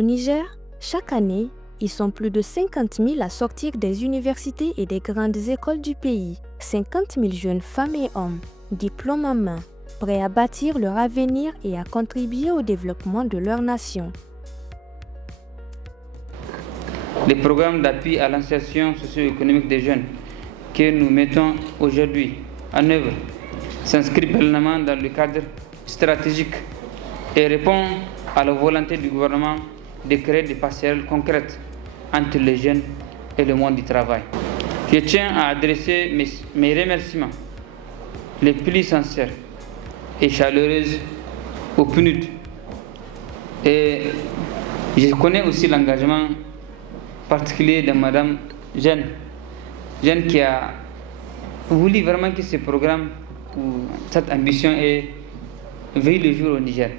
Au Niger, chaque année, ils sont plus de 50 000 à sortir des universités et des grandes écoles du pays. 50 000 jeunes femmes et hommes, diplômes en main, prêts à bâtir leur avenir et à contribuer au développement de leur nation. Les programmes d'appui à l'insertion socio-économique des jeunes que nous mettons aujourd'hui en œuvre s'inscrivent pleinement dans le cadre stratégique et répondent à la volonté du gouvernement de créer des passerelles concrètes entre les jeunes et le monde du travail. Je tiens à adresser mes remerciements les plus sincères et chaleureux au PNUD. Et je connais aussi l'engagement particulier de Madame Jeanne qui a voulu vraiment que ce programme ou cette ambition ait vu le jour au Niger.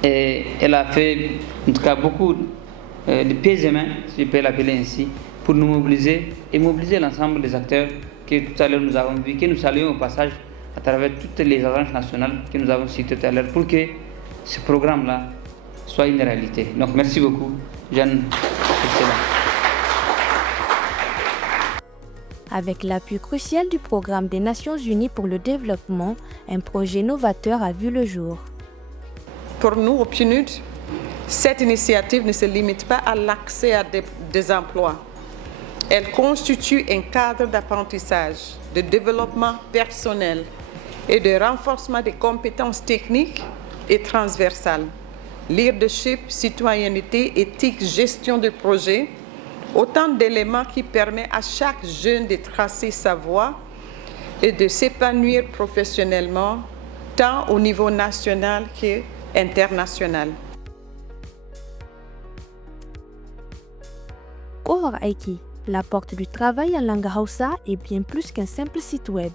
Et elle a fait en tout cas beaucoup de pieds et mains, si je peux l'appeler ainsi, pour nous mobiliser et mobiliser l'ensemble des acteurs que tout à l'heure nous avons vu, que nous saluons au passage à travers toutes les agences nationales que nous avons citées tout à l'heure pour que ce programme-là soit une réalité. Donc merci beaucoup, Jeanne, pour cela. Avec l'appui crucial du Programme des Nations Unies pour le développement, un projet novateur a vu le jour. Pour nous, au PNUD, cette initiative ne se limite pas à l'accès à des emplois. Elle constitue un cadre d'apprentissage, de développement personnel et de renforcement des compétences techniques et transversales. Leadership, citoyenneté, éthique, gestion de projet, autant d'éléments qui permettent à chaque jeune de tracer sa voie et de s'épanouir professionnellement, tant au niveau national qu'international. Or Aiki, la porte du travail en langue Hausa est bien plus qu'un simple site web.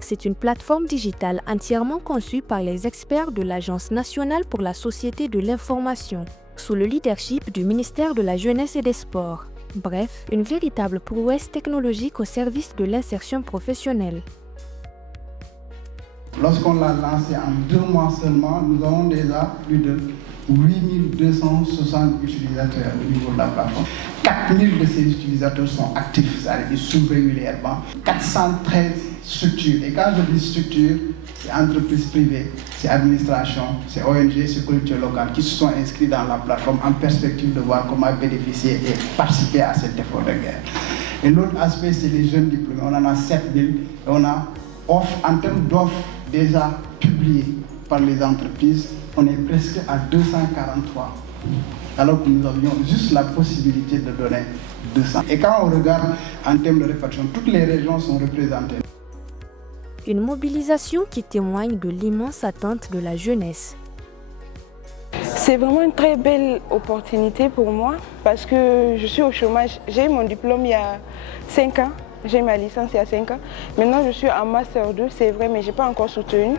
C'est une plateforme digitale entièrement conçue par les experts de l'Agence nationale pour la société de l'information, sous le leadership du ministère de la Jeunesse et des Sports. Bref, une véritable prouesse technologique au service de l'insertion professionnelle. Lorsqu'on l'a lancé en 2 mois seulement, nous avons déjà plus de 8260 utilisateurs au niveau de la plateforme. 4000 de ces utilisateurs sont actifs, c'est-à-dire ils s'ouvrent régulièrement. 413 structures. Et quand je dis structure, c'est entreprises privées, c'est administration, c'est ONG, c'est collectivités locales qui se sont inscrits dans la plateforme en perspective de voir comment bénéficier et participer à cet effort de guerre. Et l'autre aspect, c'est les jeunes diplômés. On en a 7000 et on a en termes d'offres déjà publiées par les entreprises, on est presque à 243, alors que nous avions juste la possibilité de donner 200. Et quand on regarde en termes de répartition, toutes les régions sont représentées. Une mobilisation qui témoigne de l'immense attente de la jeunesse. C'est vraiment une très belle opportunité pour moi parce que je suis au chômage. J'ai eu mon diplôme il y a 5 ans. J'ai ma licence il y a 5 ans. Maintenant, je suis en Master 2, c'est vrai, mais je n'ai pas encore soutenu.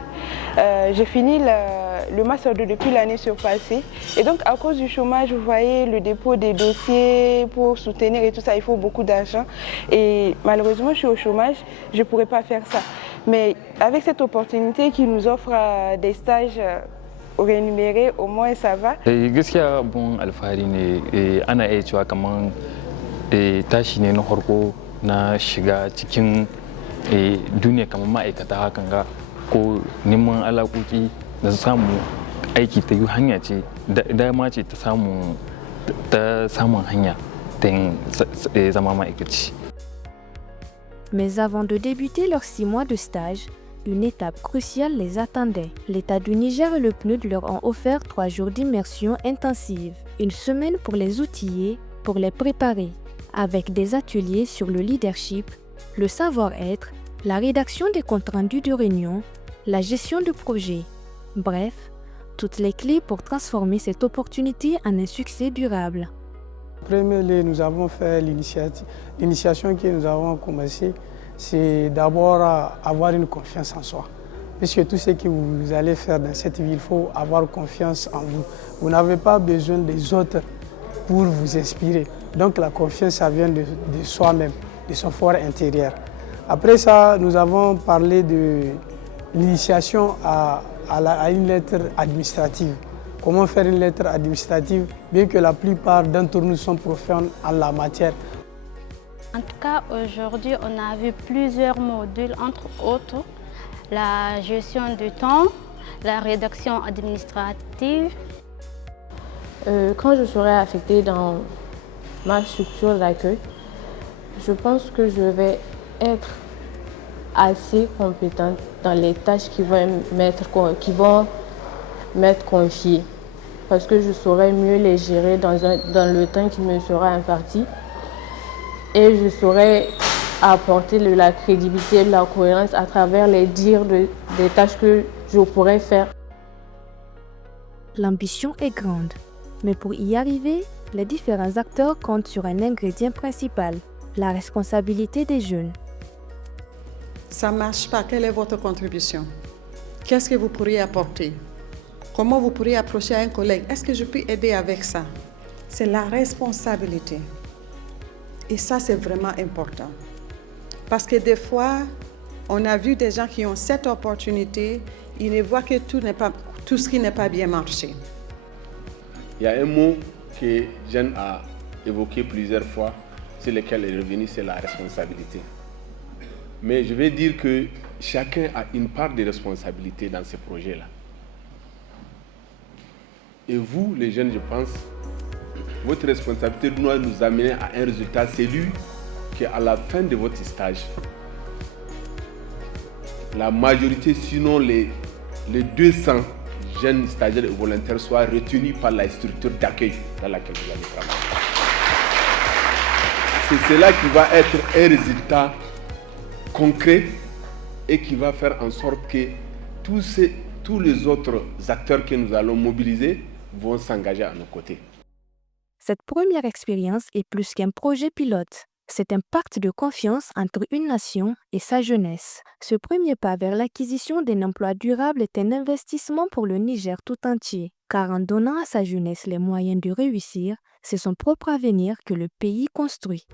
J'ai fini le Master 2 depuis l'année surpassée. Et donc, à cause du chômage, vous voyez, le dépôt des dossiers pour soutenir et tout ça, il faut beaucoup d'argent. Et malheureusement, je suis au chômage, je ne pourrais pas faire ça. Mais avec cette opportunité qui nous offre des stages rémunérés, au moins ça va. Gaskiya bon alfahari ne ana iya cewa kaman tashi ne na farko na shiga cikin duniya kamar ma'aikata hakan ga ko neman alaƙoƙi da samun aiki ta yi hanya ce dama ce ta samun hanya ta zama ma'aikaci. Mais avant de débuter leurs 6 mois de stage, une étape cruciale les attendait. L'État du Niger et le PNUD leur ont offert 3 jours d'immersion intensive, une semaine pour les outiller, pour les préparer, avec des ateliers sur le leadership, le savoir-être, la rédaction des comptes rendus de réunion, la gestion de projets. Bref, toutes les clés pour transformer cette opportunité en un succès durable. Premier, nous avons fait l'initiation que nous avons commencé, c'est d'abord avoir une confiance en soi. Puisque tout ce que vous allez faire dans cette vie, il faut avoir confiance en vous. Vous n'avez pas besoin des autres pour vous inspirer. Donc la confiance, ça vient de soi-même, de son fort intérieur. Après ça, nous avons parlé de l'initiation à une lettre administrative comment faire une lettre administrative, bien que la plupart d'entre nous sont profanes en la matière. En tout cas, aujourd'hui, on a vu plusieurs modules, entre autres la gestion du temps, la rédaction administrative. Quand je serai affectée dans ma structure d'accueil, je pense que je vais être assez compétente dans les tâches qui vont m'être confiées, parce que je saurai mieux les gérer dans le temps qui me sera imparti et je saurai apporter de la crédibilité et de la cohérence à travers les dires des tâches que je pourrais faire. L'ambition est grande, mais pour y arriver, les différents acteurs comptent sur un ingrédient principal, la responsabilité des jeunes. Ça ne marche pas. Quelle est votre contribution? Qu'est-ce que vous pourriez apporter? Comment vous pourriez approcher un collègue? Est-ce que je peux aider avec ça? C'est la responsabilité. Et ça, c'est vraiment important. Parce que des fois, on a vu des gens qui ont cette opportunité, ils ne voient que tout ce qui n'est pas bien marché. Il y a un mot que Jeanne a évoqué plusieurs fois, sur lequel elle est revenue, c'est la responsabilité. Mais je vais dire que chacun a une part de responsabilité dans ce projet-là. Et vous, les jeunes, je pense, votre responsabilité doit nous amener à un résultat, c'est lui qu'à la fin de votre stage, la majorité, sinon les 200 jeunes stagiaires et volontaires soient retenus par la structure d'accueil dans laquelle vous allez travailler. C'est cela qui va être un résultat concret et qui va faire en sorte que tous les autres acteurs que nous allons mobiliser vont s'engager à nos côtés. Cette première expérience est plus qu'un projet pilote. C'est un pacte de confiance entre une nation et sa jeunesse. Ce premier pas vers l'acquisition d'un emploi durable est un investissement pour le Niger tout entier, car en donnant à sa jeunesse les moyens de réussir, c'est son propre avenir que le pays construit.